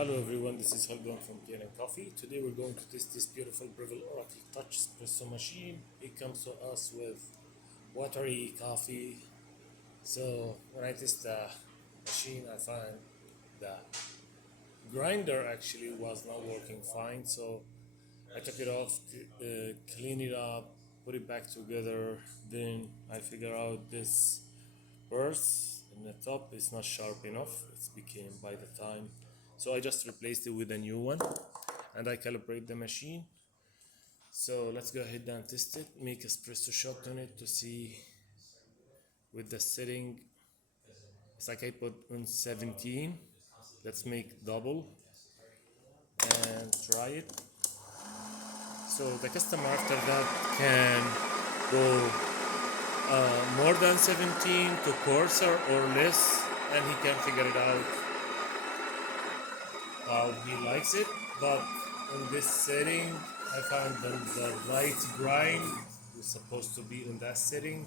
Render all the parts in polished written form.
Hello everyone, this is Helgon from Kanen Coffee. Today we're going to test this beautiful Breville Oracle Touch Espresso machine. It comes to us with watery coffee. So when I test the machine, I find the grinder actually was not working fine. So I took it off, clean it up, put it back together. Then I figure out this burst in the top is not sharp enough. It's became by the time. So I just replaced it with a new one and I calibrate the machine. So let's go ahead and test it, make espresso shot on it to see with the setting. It's like I put on 17. Let's make double and try it. So the customer after that can go more than 17 to coarser or less, and he can figure it out how he likes it. But in this setting, I found that the right grind is supposed to be in that setting,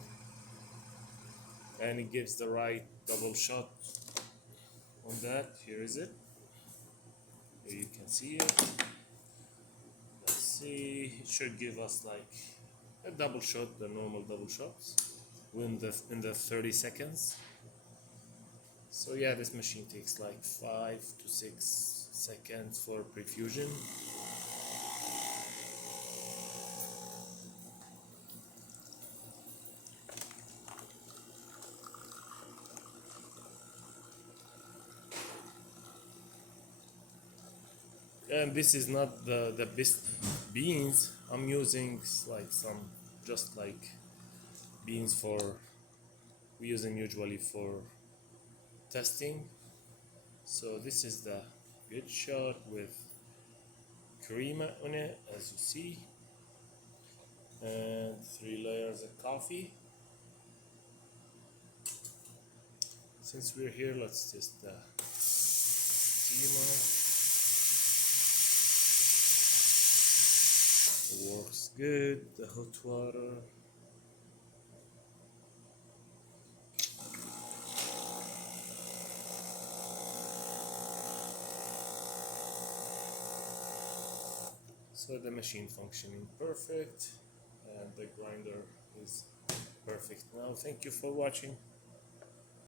and it gives the right double shot on that. Here is it. Here you can see it. Let's see. It should give us like a double shot, the normal double shots, in the 30 seconds. So yeah, this machine takes like 5 to 6 seconds for prefusion. And this is not the best beans. I'm using like some just like beans for we use them usually for testing. So this is the good shot with cream on it, as you see, and 3 layers of coffee. Since we're here, let's test the steamer. Works good, the hot water. So the machine functioning perfect and the grinder is perfect now. Thank you for watching.